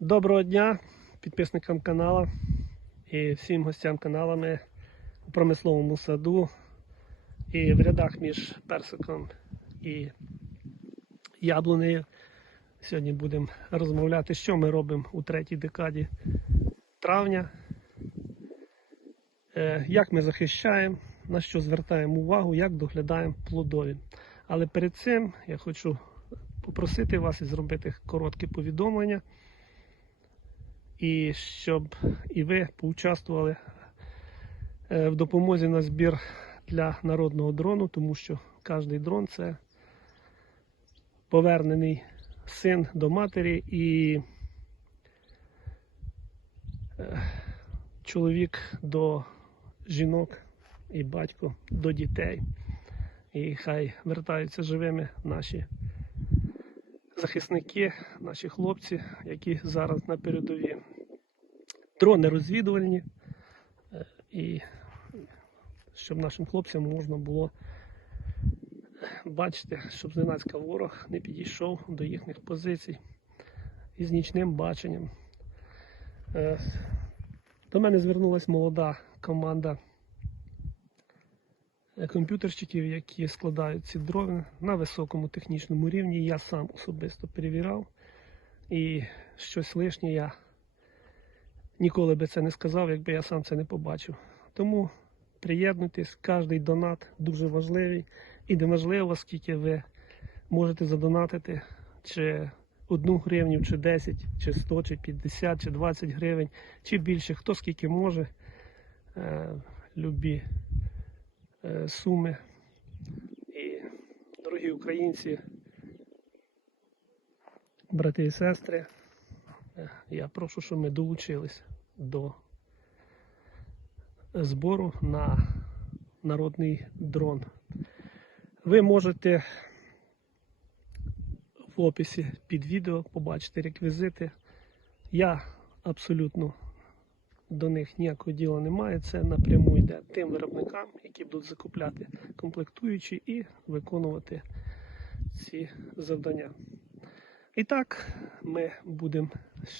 Доброго дня підписникам каналу і всім гостям каналу. Ми у промисловому саду і в рядах між персиком і яблунею. Сьогодні будемо розмовляти, що ми робимо у третій декаді травня, е, як ми захищаємо, на що звертаємо увагу, як доглядаємо плодові. Але перед цим я хочу попросити вас і зробити коротке повідомлення і щоб і ви поучаствували е, в допомозі на збір для народного дрону, тому що кожний дрон це повернений син до матері і е, чоловік до жінок і батько до дітей. І хай вертаються живими наші захисники, наші хлопці, які зараз на передовій. Дрони розвідувальні, е, і щоб нашим хлопцям можна було бачити, щоб зненацька ворог не підійшов до їхніх позицій із нічним баченням. Е, До мене звернулася молода команда комп'ютерщиків, які складають ці дрони на високому технічному рівні. Я сам особисто перевіряв. І щось лишнє я ніколи би це не сказав, якби я сам це не побачив. Тому приєднуйтесь, кожний донат дуже важливий. І не важливо, скільки ви можете задонатити, чи одну гривню, чи 10, чи 100, чи 50, чи 20 гривень, чи більше, хто скільки може. Е, любі е, суми. І, дорогі українці, брати і сестри, е, я прошу, щоб ми долучились до збору на народний дрон. Ви можете в описі під відео побачити реквізити. Я абсолютно до них ніякого діла не маю. Це напряму йде тим виробникам, які будуть закупляти комплектуючі і виконувати ці завдання. І так, ми будемо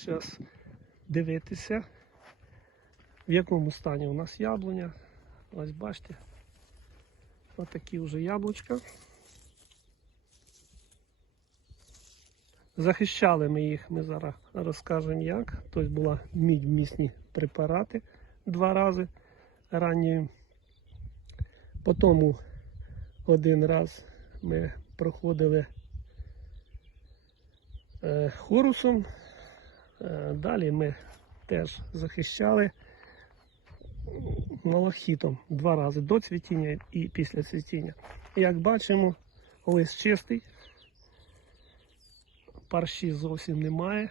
зараз дивитися, в якому стані у нас яблуня. Ось бачите, отакі вже яблучка. Захищали ми їх, ми зараз розкажемо як. Тобто була мідь-місні препарати два рази ранньою. Потім один раз ми проходили е, хорусом. Е, далі ми теж захищали малахітом два рази до цвітіння і після цвітіння. Як бачимо, лист чистий, парші зовсім немає.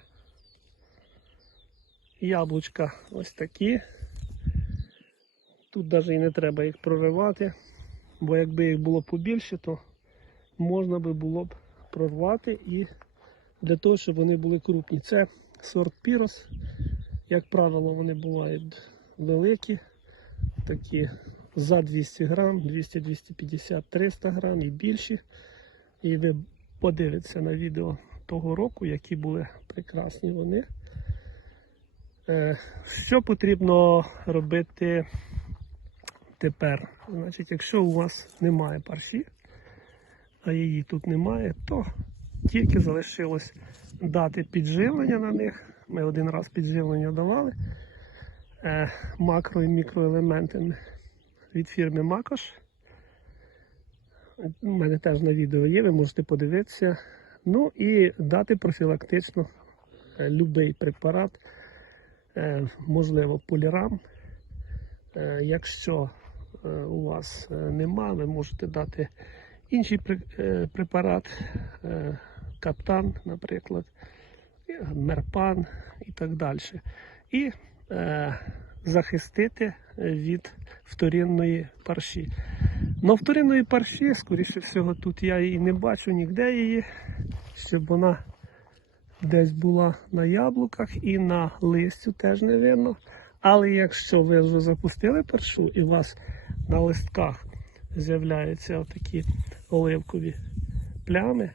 Яблучка ось такі. Тут навіть і не треба їх проривати, бо якби їх було побільше, то можна би було б прорвати і для того, щоб вони були крупні. Це сорт пірос. Як правило, вони бувають великі, такі за 200 грам, 200, 250, 300 грам і більші. І ви подивитеся на відео того року, які були прекрасні вони. Е, Що потрібно робити тепер? Значить, якщо у вас немає парші, а її тут немає, то тільки залишилось дати підживлення на них. Ми один раз підживлення давали е, макро і мікроелементами від фірми Макош. У мене теж на відео є, ви можете подивитися. Ну і дати профілактично е, будь-який препарат, е, можливо, полірам. Е, Якщо у вас нема, ви можете дати інший препарат, каптан, наприклад, мерпан і так далі. І захистити від вторинної парші. Но вторинної парші, скоріше всього, тут я її не бачу ніде її, щоб вона десь була на яблуках і на листю теж не видно. Але якщо ви вже запустили паршу і у вас на листках з'являються отакі оливкові плями,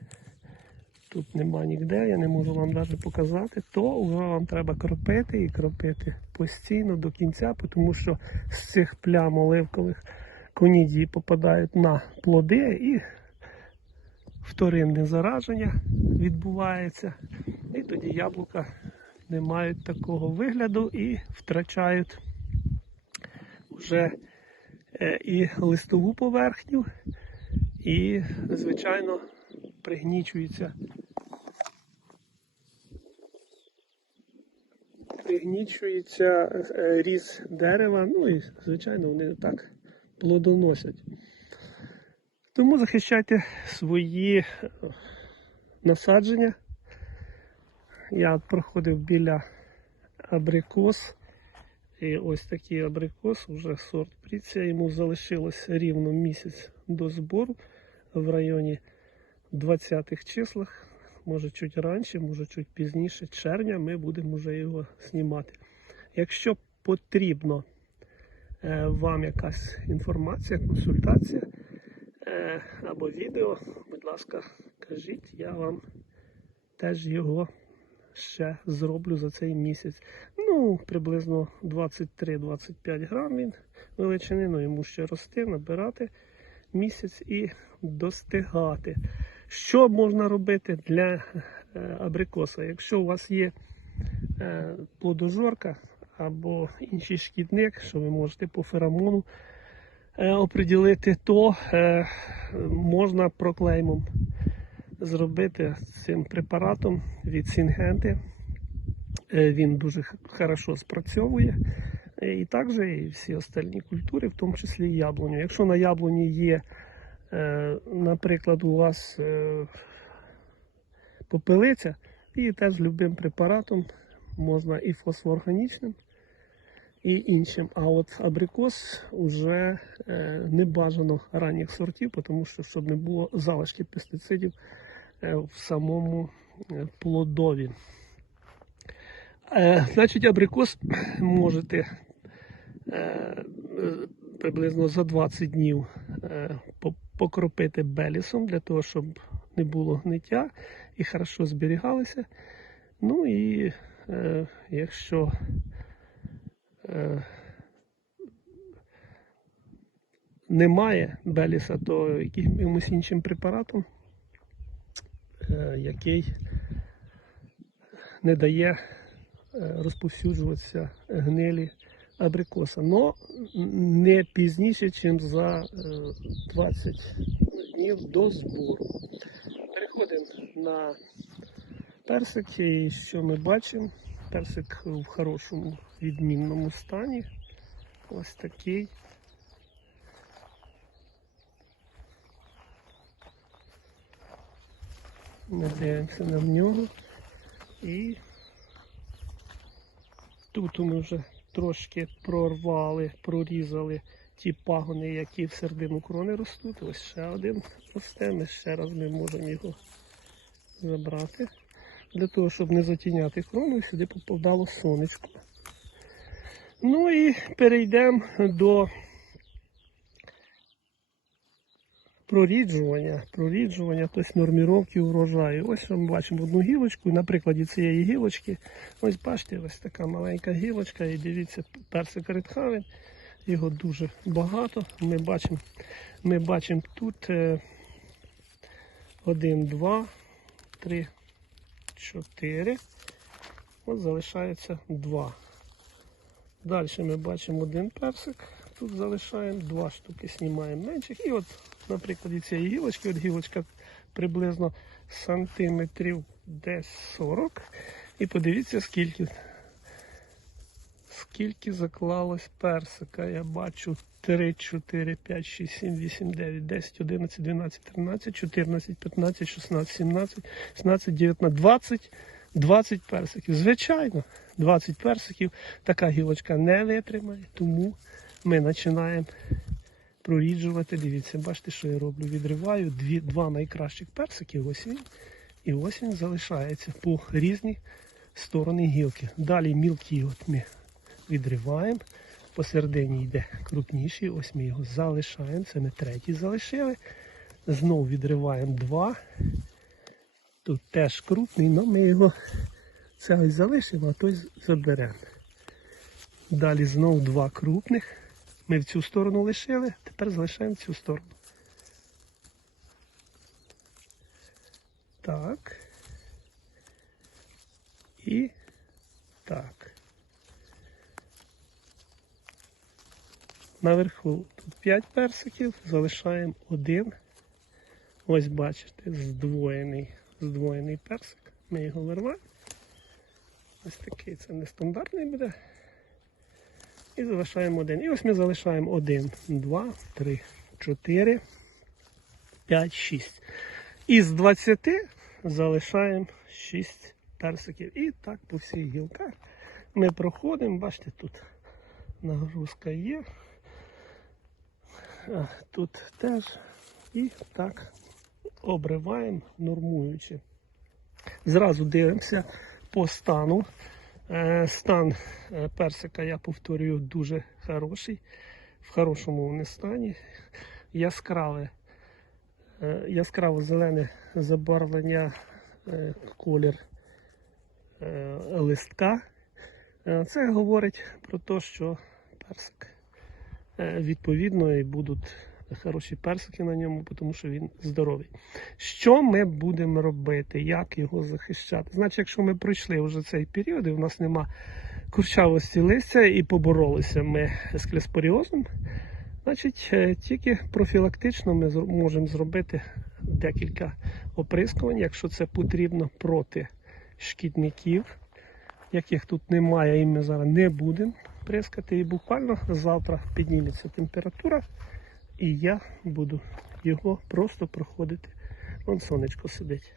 тут нема ніде, я не можу вам навіть показати, то вже вам треба кропити і кропити постійно до кінця, тому що з цих плям оливкових конідії попадають на плоди і вторинне зараження відбувається. І тоді яблука не мають такого вигляду і втрачають вже е, і листову поверхню, і, звичайно, пригнічується. Пригнічується е, різ дерева, ну і, звичайно, вони так плодоносять. Тому захищайте свої е, насадження. Я проходив біля абрикос. І ось такий абрикос, вже сорт пріця. Йому залишилось рівно місяць до збору в районі 20-х числах. Може чуть раніше, може чуть пізніше, червня ми будемо вже його знімати. Якщо потрібно вам якась інформація, консультація е, або відео, будь ласка, кажіть, я вам теж його ще зроблю за цей місяць. Ну, приблизно 23-25 грам він величини, ну йому ще рости, набирати місяць і достигати. Що можна робити для е, абрикоса? Якщо у вас є е, плодожорка або інший шкідник, що ви можете по феромону е, оприділити, то е, можна проклеймом зробити цим препаратом від Сінгенти. Е, Він дуже хорошо спрацьовує. І також і всі остальні культури, в тому числі і яблуню. Якщо на яблуні є, наприклад, у вас попелиця, і теж любим препаратом можна і фосфоорганічним, і іншим. А от абрикос вже е, не бажано ранніх сортів, тому що щоб не було залишки пестицидів е, в самому е, плодові. Значить, абрикос можете приблизно за 20 днів покропити белісом для того, щоб не було гниття і хорошо зберігалися. Ну і якщо е, немає беліса, то якимось іншим препаратом, е, який не дає е, розповсюджуватися гнилі абрикоса. Но не пізніше, ніж за е, 20 днів до збору. Переходимо на персик, і що ми бачимо? Персик в хорошому відмінному стані. Ось такий. Ми дивимося на нього. І тут ми вже трошки прорвали, прорізали ті пагони, які в середину крони ростуть. Ось ще один росте. Ми ще раз ми можемо його забрати. Для того, щоб не затіняти крону, сюди попадало сонечко. Ну і перейдемо до проріджування, проріджування, тобто норміровки урожаю. Ось ми бачимо одну гілочку, і на прикладі цієї гілочки, ось бачите, ось така маленька гілочка, і дивіться, персик редхавен, його дуже багато. Ми бачимо, ми бачимо тут е, один, два, три, чотири. От залишається два. Далі ми бачимо один персик. Тут залишаємо два штуки, знімаємо менших. І от, наприклад, цієї гілочки, от гілочка приблизно сантиметрів десь 40. І подивіться, скільки, скільки заклалось персика. Я бачу 3, 4, 5, 6, 7, 8, 9, 10, 11, 12, 13, 14, 15, 16, 17, 16, 19, 20. 20 персиків. Звичайно, 20 персиків така гілочка не витримає, тому ми починаємо проріджувати. Дивіться, бачите, що я роблю? Відриваю дві, два найкращих персики, ось він. І ось він залишається по різні сторони гілки. Далі мілкі от ми відриваємо. Посередині йде крупніший, ось ми його залишаємо. Це ми третій залишили. Знову відриваємо два. Тут теж крупний, але ми його це ось залишимо, а той заберемо. Далі знову два крупних. Ми в цю сторону лишили, тепер залишаємо цю сторону. Так. І так. Наверху тут 5 персиків, залишаємо один. Ось бачите, здвоєний, здвоєний персик. Ми його вирваємо. Ось такий це нестандартний буде. І залишаємо один. І ось ми залишаємо один, два, три, чотири, п'ять, шість. Із 20 залишаємо 6 персиків. І так по всіх гілках ми проходимо. Бачите, тут нагрузка є. Тут теж. І так обриваємо, нормуючи. Зразу дивимося по стану. Е, Стан е, персика, я повторюю, дуже хороший, в хорошому вони стані. Яскраве, е, яскраво зелене забарвлення, колір листка. Це говорить про те, що персик відповідно і будуть хороші персики на ньому, тому що він здоровий. Що ми будемо робити? Як його захищати? Значить, якщо ми пройшли вже цей період, і в нас нема курчавості листя і поборолися ми з клеспоріозом, значить е, тільки профілактично ми можемо зробити декілька оприскувань, якщо це потрібно проти шкідників, яких тут немає, і ми зараз не будемо прискати. І буквально завтра підніметься температура. І я буду його просто проходити. Вон сонечко сидить.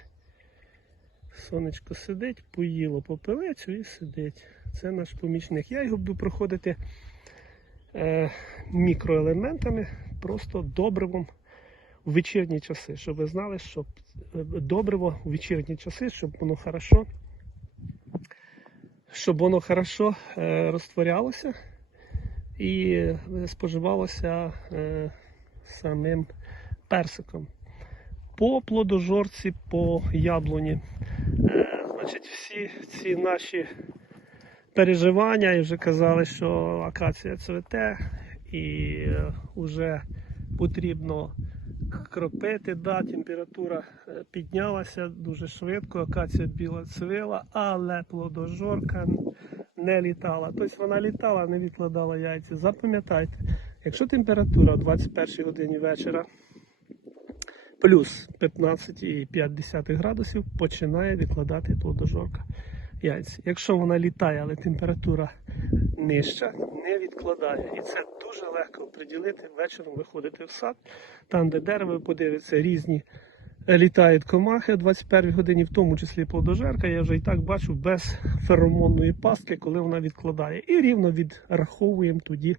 Сонечко сидить, поїло попелецю і сидить. Це наш помічник. Я його буду проходити е, мікроелементами, просто добривом в вечірні часи, щоб ви знали, щоб е, добриво в вечірні часи, щоб воно хорошо, щоб воно хорошо е, розтворялося і е, споживалося е, самим персиком. По плодожорці, по яблуні. Значить, всі ці наші переживання, і вже казали, що акація цвете, і вже потрібно кропити. Да, температура е, піднялася дуже швидко, акація біла цвіла, але плодожорка не літала. Тобто вона літала, не відкладала яйця. Запам'ятайте, якщо температура о 21 годині вечора плюс 15,5 градусів, починає відкладати плодожорка яйця. Якщо вона літає, але температура нижча, не відкладає. І це дуже легко приділити. Вечором виходити в сад, там, де дерево, ви подивитися, різні е, літають комахи о 21 годині, в тому числі плодожерка. Я вже і так бачу без феромонної пастки, коли вона відкладає. І рівно відраховуємо тоді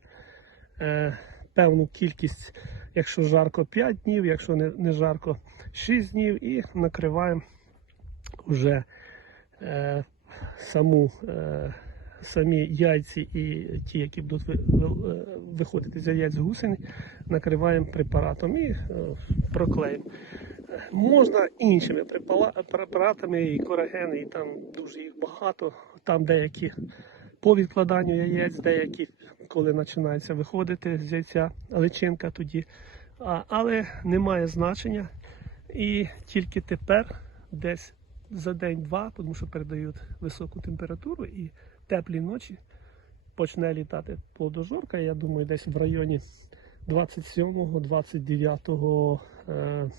е, певну кількість, якщо жарко 5 днів, якщо не, не жарко 6 днів, і накриваємо вже е, саму. Е, Самі яйці і ті, які будуть ви- ви- виходити з яєць гусені, накриваємо препаратом і е, проклеїмо. Можна іншими препаратами, і корагени, і там дуже їх багато. Там деякі по відкладанню яєць, деякі, коли починається виходити з яйця личинка тоді. А, але немає значення. І тільки тепер, десь за день-два, тому що передають високу температуру і теплі ночі, почне літати плодожорка. Я думаю, десь в районі 27-29 е,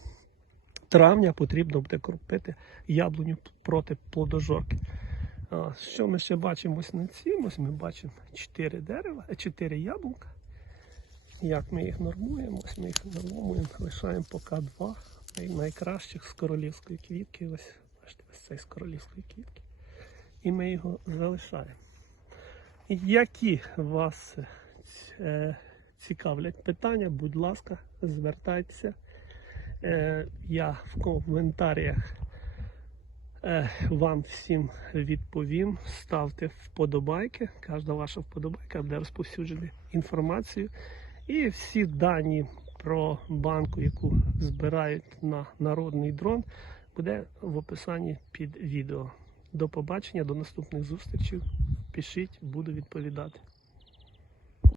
травня потрібно буде кропити яблуню проти плодожорки. Що ми ще бачимо ось на цім? Ось ми бачимо 4 дерева, 4 яблука. Як ми їх нормуємо? Ось ми їх нормуємо, лишаємо поки два найкращих з королівської квітки. Ось, бачите, ось цей з королівської квітки. І ми його залишаємо. Які вас е, цікавлять питання, будь ласка, звертайтеся. Е, я в коментарях е, вам всім відповім. Ставте вподобайки. Кожна ваша вподобайка буде розповсюджена інформацію. І всі дані про банку, яку збирають на народний дрон, буде в описанні під відео. До побачення, до наступних зустрічей. Пишіть, буду відповідати.